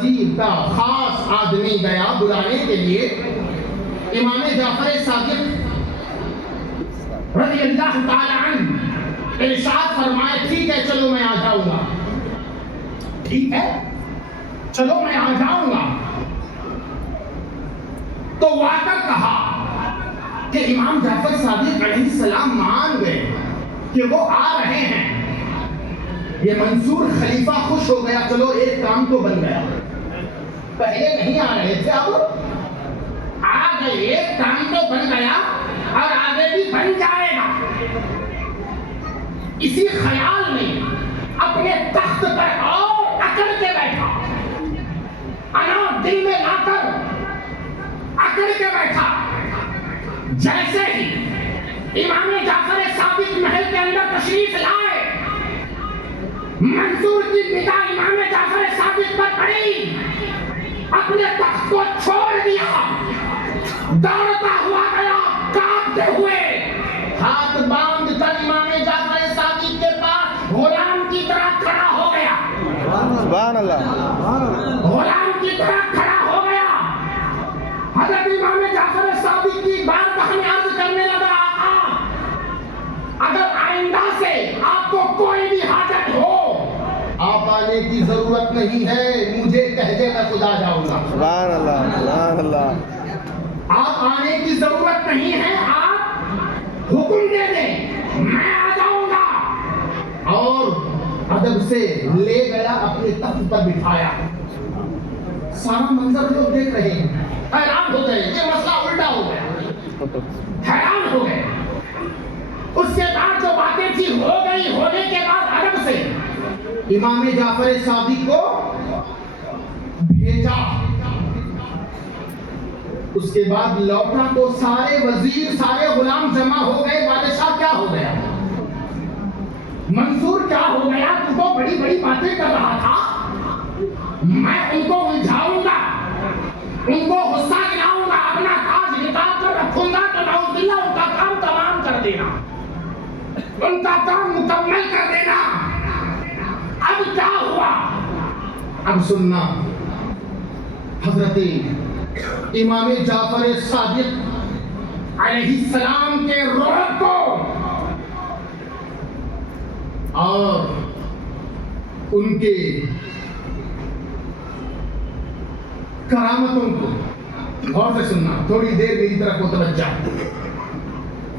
وزیر کا خاص آدمی گیا بلانے کے لیے امام جعفر صادق رضی اللہ تعالی عنہ، ارشاد فرمائے ٹھیک ہے چلو میں آ جاؤں گا، ٹھیک ہے چلو میں آ جاؤں گا۔ تو واقع کہا کہ امام جعفر صادق علیہ السلام مان گئے کہ وہ آ رہے ہیں۔ یہ منصور خلیفہ خوش ہو گیا، چلو ایک کام تو بن گیا، پہلے نہیں آ رہے تھے اب آ گئے، ایک کام تو بن گیا اور آگے بھی بن جائے گا۔ اسی خیال میں اپنے تخت پر اور اکڑ کے بیٹھا، انا دل میں لا کر اکڑ کے بیٹھا۔ جیسے ہی امام جعفر صادق محل کے اندر تشریف لائے، منصور کی نگاہ امام جعفر صادق پر پڑی، اپنے تخت کو چھوڑ دیا، دوڑتا ہوا گیا کانپتے ہوئے، ہاتھ باندھ کر امام جعفر صادق کے پاس غلام کی طرح کھڑا ہو گیا۔ سبحان اللہ، غلام کی طرح کھڑا ہو گیا۔ حضرت امام جعفر صادق کی بات ہمیں عرض کرنے لگا، آقا اگر آئندہ سے آپ کو کوئی بھی حاجت ہو، آپ آنے کی ضرورت نہیں ہے، مجھے کہہ دے میں خدا جاؤں گا۔ سبحان اللہ، سبحان اللہ۔ آپ آنے کی ضرورت نہیں ہے، آپ حکم دے دیں میں آ جاؤں گا۔ اور ادب سے لے گیا، اپنے تخت پر بٹھایا۔ سارا منظر لوگ دیکھ رہے ہیں، حیران ہو گئے، یہ مسئلہ الٹا ہو گیا، حیران ہو گئے۔ اس کے بعد جو باتیں تھی ہو گئی، ہونے کے بعد ادب سے امام جعفر صادق کو بھیجا۔ اس کے بعد لوٹا تو سارے وزیر سارے غلام جمع ہو گئے۔ بادشاہ کیا ہو گیا؟ منصور کیا ہو گیا؟ تو وہ بڑی بڑی باتیں کر رہا تھا، میں ان کو الجھاؤں گا، ان کو غصہ دلاؤں گا، اپنا تاج نکال کر رکھوں گا تو نعوذ باللہ ان کا کام تمام کر دینا، ان کا کام مکمل کر دینا۔ اب کیا ہوا؟ اب سننا، حضرت امام جعفر صادق علیہ السلام کے روح کو اور ان کے کرامتوں کو غور سے سننا، تھوڑی دیر میری طرف متوجہ۔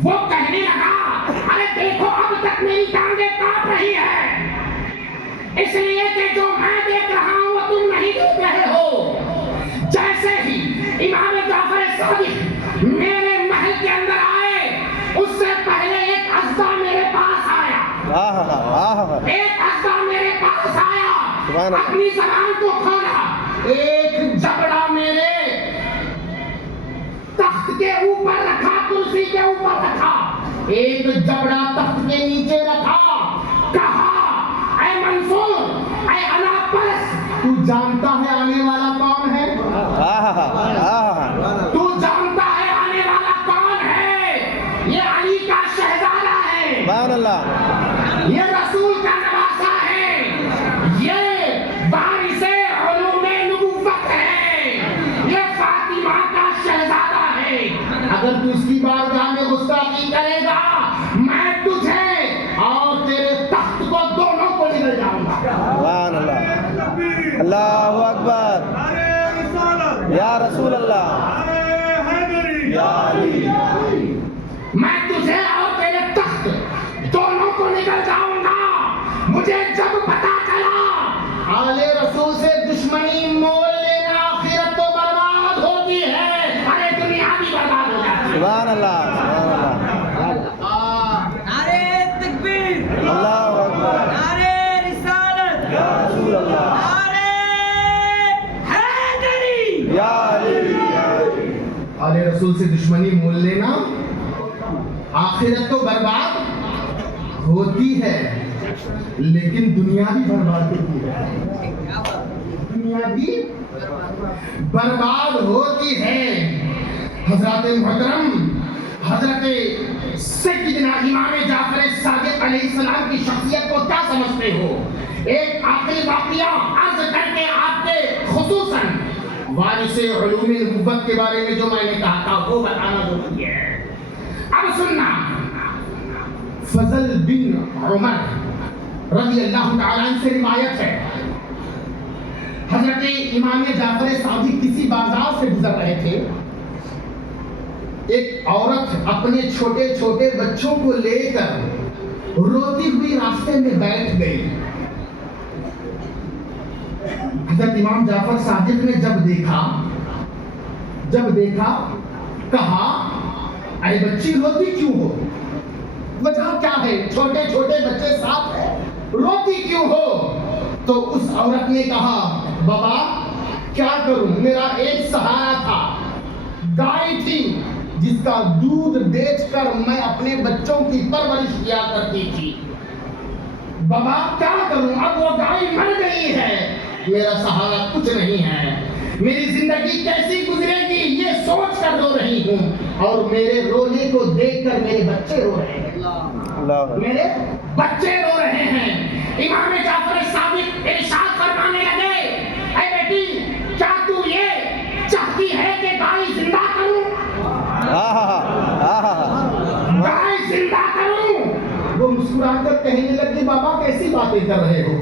وہ کہنے لگا، ارے دیکھو اب تک میری ٹانگیں کانپ رہی ہے، اس لیے کہ جو میں دیکھ رہا ہوں وہ تم نہیں دیکھ رہے ہو۔ جیسے ہی امام جعفر صادق میرے محل کے اندر آئے، اس سے پہلے ایک اژدھا میرے پاس آیا، ایک اژدھا میرے پاس آیا، اپنی زبان کو کھولا، ایک جبڑا میرے تخت کے اوپر رکھا، کرسی کے اوپر رکھا، ایک جبڑا تخت کے نیچے رکھا، کہا اے منصور، اے انا پرس، تو جانتا ہے آنے والا کون ہے؟ تو جانتا ہے آنے والا کون ہے؟ یہ علی کا شہزادہ ہے، سبحان اللہ، یہ رسول کا نواسہ ہے، یہ وارث علوم نبوت ہے، یہ فاطمہ کا شہزادہ ہے۔ اگر تو اس کی بارگاہ میں گستاخی کرے گا، میں تجھے اور تیرے تخت کو دونوں کو لے جاؤں گا۔ سبحان اللہ، اللہ اکبر، یا رسول اللہ، یا علی، میں تجھے اور تیرے تخت دونوں کو نکل جاؤں گا۔ مجھے جب پتا چلا آل رسول سے دشمنی مول لینا، آخرت تو برباد ہوتی ہے، ارے دنیا بھی برباد ہو جاتی ہے۔ سبحان اللہ، سبحان اللہ، نعرے تکبیر، اللہ اکبر، نعرے رسالت، یا رسول اللہ، نعرے حیدری، یا علی، یا علی۔ آل رسول سے دشمنی مول لینا، آخرت تو برباد ہوتی ہے لیکن دنیا بھی برباد ہوتی ہے، دنیا بھی برباد ہوتی ہے۔ حضرات محترم، حضرت سیدنا امام جعفر صادق علیہ السلام کی شخصیت کو کیا سمجھتے ہو؟ ایک آخری واقعہ عرض کر کے آپ کے خصوص وارث علوم نبوت کے بارے میں جو میں نے کہا تھا وہ بتانا ضروری ہے. اب سننا, فضل بن عمر رضی اللہ تعالیٰ عنہ سے روایت ہے, حضرت امام جعفر صادق کسی بازار سے گزر رہے تھے. ایک عورت اپنے چھوٹے چھوٹے بچوں کو لے کر روتی ہوئی راستے میں بیٹھ گئی. حضرت امام جعفر صادق نے جب دیکھا کہا, اے بچی روتی کیوں ہو؟ وجہ کیا ہے؟ چھوٹے چھوٹے بچے ساتھ ہیں, روتی کیوں ہو؟ تو اس عورت نے کہا, بابا کیا کروں, میرا ایک سہارا تھا, گائے تھی جس کا دودھ بیچ کر میں اپنے بچوں کی پرورش کیا کرتی تھی. بابا کیا کروں, اب وہ گائے مر گئی ہے, میرا سہارا کچھ نہیں ہے, میری زندگی کیسی گزرے گی یہ سوچ کر رو رہی ہوں, اور میرے رونے کو دیکھ کر میرے بچے رو رہے ہیں, میرے بچے رو رہے ہیں. امام جعفر صادق ارشاد فرمانے لگے, اے بیٹی کیا تو یہ چاہتی ہے کہ گائے زندہ کروں؟ گائے زندہ کروں؟ وہ مسکرا کر کہنے لگی, بابا کیسی باتیں کر رہے ہو,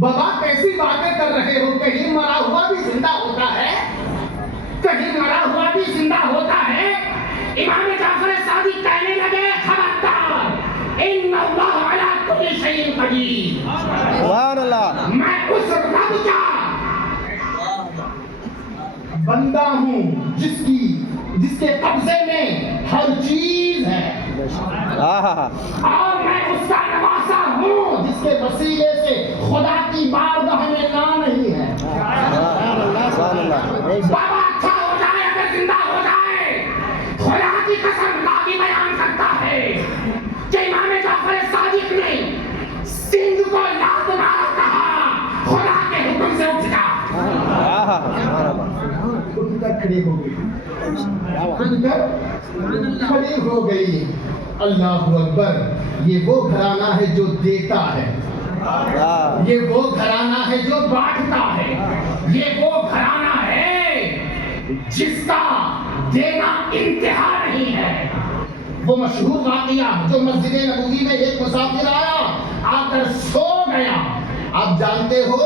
بابا کیسی باتیں کر رہے ہو, کہیں مرا ہوا بھی زندہ ہوتا ہے, کہیں مرا ہوا بھی زندہ ہوتا ہے. امام جعفر صادق کہنے لگے, خبردار, ان اللہ علی کل شیء قدیر, سبحان اللہ, میں اس رب کا بندہ ہوں جس کے قبضے میں ہر چیز ہے, اور میں اس کا نواسا ہوں جس کے وسیلے سے خدا کی بارگاہ میں نا نہیں ہے. بابا اچھا ہو جائے اگر زندہ ہو جائے, خدا کی قسم راوی بیان کرتا ہے کہ امام جعفر صادق نے سندھ کو لات مارا, کہا خدا کے حکم سے اٹھ جا. اٹھ کر کھڑی ہو گئی, کھڑی ہو گئی. اللہ اکبر, یہ وہ گھرانہ ہے جو دیتا ہے, یہ وہ گھرانہ ہے جو بانٹتا ہے, یہ وہ گھرانہ ہے جس کا دینا انتہا نہیں ہے. وہ مشہور واقعہ جو مسجد نبوی میں ایک مسافر آیا, آ کر سو گیا. آپ جانتے ہو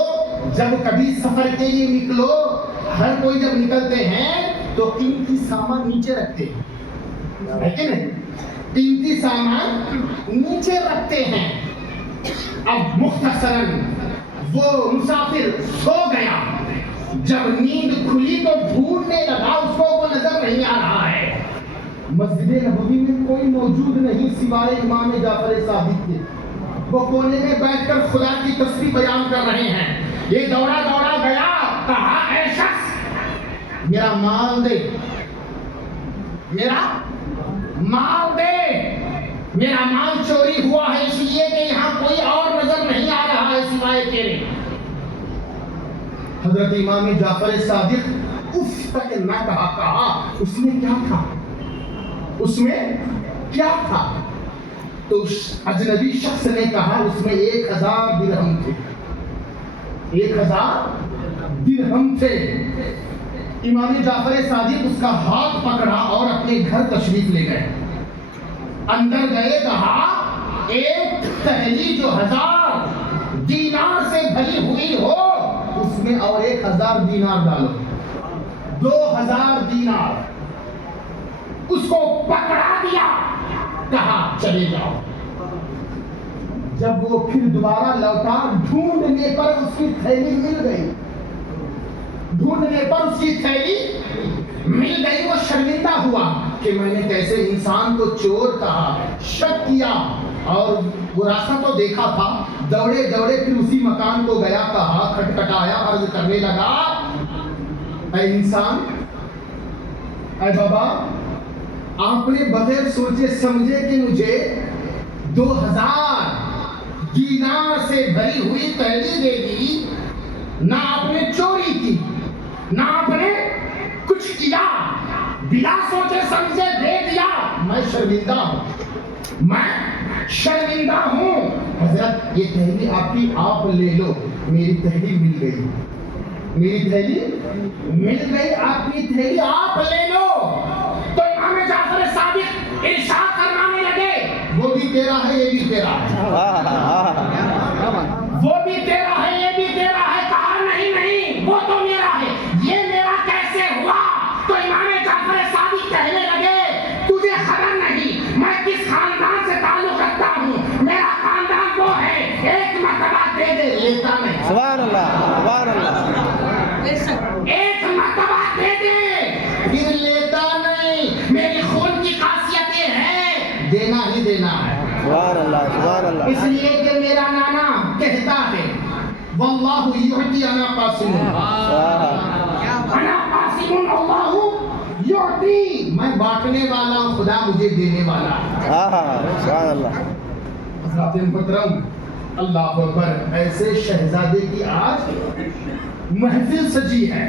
جب کبھی سفر کے لیے نکلو, ہر کوئی جب نکلتے ہیں تو قیمتی سامان نیچے رکھتے ہیں, ہے کہ نہیں؟ قیمتی سامان نیچے رکھتے ہیں. اب مختصراً وہ مسافر سو گیا, جب نیند کھلی تو ڈھونڈنے لگا, اس کو وہ نظر نہیں آ رہا ہے. مسجد نبوی میں کوئی موجود نہیں سوائے امام جعفر صادق کے. وہ کونے میں بیٹھ کر خدا کی تسبیح بیان کر رہے ہیں. یہ دوڑا دوڑا گیا, کہا اے شخص میرا مال دے, میرا مال دے, میرا مال چوری ہوا ہے اس لیے کہ یہاں کوئی اور نظر نہیں آ رہا ہے سوائے تیرے. حضرت امام جعفر صادق اس تک نہ کہا اس میں کیا تھا, اس میں کیا تھا. تو اس اجنبی شخص نے کہا اس میں 1000 درہم تھے, 1000 درہم تھے. امام جعفر صادق اس کا ہاتھ پکڑا اور اپنے گھر تشریف لے گئے. اندر گئے, کہا ایک تھیلی جو 1000 دینار سے بھری ہوئی ہو اس میں اور 1000 دینار ڈالو, 2000 دینار. اس کو پکڑا دیا, کہا چلے جاؤ. جب وہ پھر دوبارہ لوٹا, ڈھونڈنے پر اس کی تھیلی مل گئی, ڈھونڈنے پر اس کی تھیلی مل گئی. وہ شرمندہ ہوا کہ میں نے کیسے انسان کو چور کہا, شک کیا, اور وہ راستہ تو دیکھا تھا. دوڑے دوڑے پھر اسی مکان کو گیا, کہا, کھٹکھٹایا, عرض کرنے لگا, اے انسان, اے بابا, آپ نے بغیر سوچے سمجھے کہ مجھے 2000 دینار سے بھری ہوئی تھیلی دے دی, نہ آپ نے چوری کی, نہ آپ نے کچھ کیا, بلا سوچے سمجھے دے دیا. میں شرمندہ ہوں, میں شرمندہ ہوں. حضرت یہ تحریر آپ کی, آپ لے لو. میری تحریر مل گئی. میری تھیلی مل گئی، آپ کی تھیلی آپ لے لو. تو امام جعفر صادق ارشاد فرمانے لگے وہ بھی تیرا ہے یہ بھی تیرا ہے، وہ بھی تیرا ہے یہ بھی تیرا ہے. کہا نہیں وہ تو میرا ہے، یہ میرا کیسے ہوا؟ تو امام جعفر صادق کہنے لگے تجھے خبر نہیں میں کس خاندان سے تعلق رکھتا ہوں. میرا خاندان وہ ہے ایک مرتبہ دے دے لیتا نہیں، سبحان اللہ سبحان اللہ. ایک مرتبہ دے دے پھر لیتا نہیں. میری خون کی خاصیت یہ ہے دینا ہی دینا ہے. سبحان اللہ سبحان اللہ. اس لیے کہ میرا نانا کہتا ہے واللہ یعطی انا قاسم، انا قاسم اللہ یعطی، میں بانٹنے والا ہوں خدا مجھے دینے والا ہے. سبحان اللہ. حضرات محترم اللہ اکبر، ایسے شہزادے کی آج محفل سجی ہے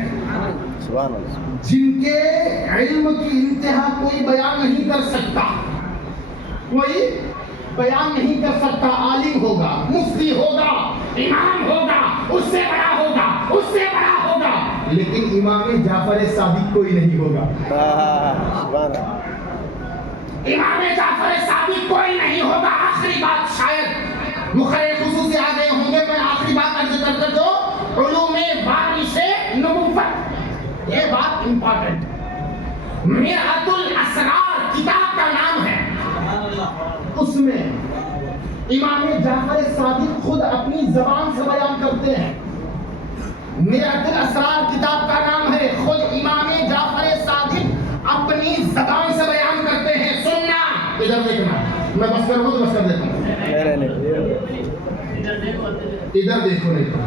سبحان اللہ. جن کے علم کی انتہا کوئی بیان نہیں کر سکتا، کوئی بیان نہیں کر سکتا. عالم ہوگا، مفتی ہوگا، امام ہوگا، اس سے بڑا ہوگا، اس سے بڑا ہوگا، لیکن امام جعفر صادق کوئی نہیں ہوگا. سبحان اللہ. امام جعفر صادق کوئی نہیں ہوگا. آخری بات، شاید مقرر خصوصی آ گئے ہوں گے، میں آخری بات عرض کر کر دو. علوم وارث نبوت، یہ بات امپورٹنٹ. مرآت الاسرار کتاب کا نام ہے، اس میں امام جعفر صادق خود اپنی زبان سے بیان کرتے ہیں. مرآت الاسرار کتاب کا نام ہے، خود امام جعفر صادق اپنی زبان سے بیان کرتے ہیں. سننا، ادھر دیکھنا، میں بس کروں تو بس کر دیتا ہوں. ادھر دیکھو نہیں تو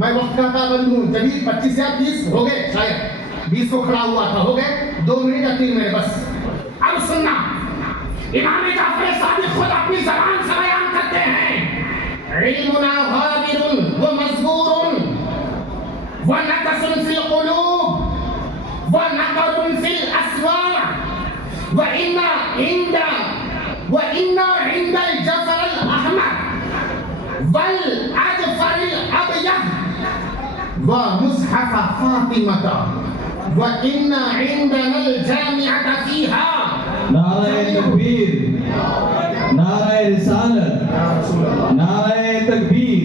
میں وقت کا پابند ہوں. جبھی 25 یا 30 ہو گئے، شاید 20 کو کھڑا ہوا تھا، ہو گئے 2 منٹ یا 3 منٹ بس. اب سننا، امام جعفر صادق خود اپنی زبان سے بیان کرتے ہیں علمنا غابر ومزبور ونقص فی القلوب ونقر فی الاسوار وإن عند الجفر الأحمر والأجفر الأبيض ومصحف فاطمة وإن عندنا الجامعة فيها. نعرہ تکبیر، نعرہ رسالت، نعرہ تکبیر.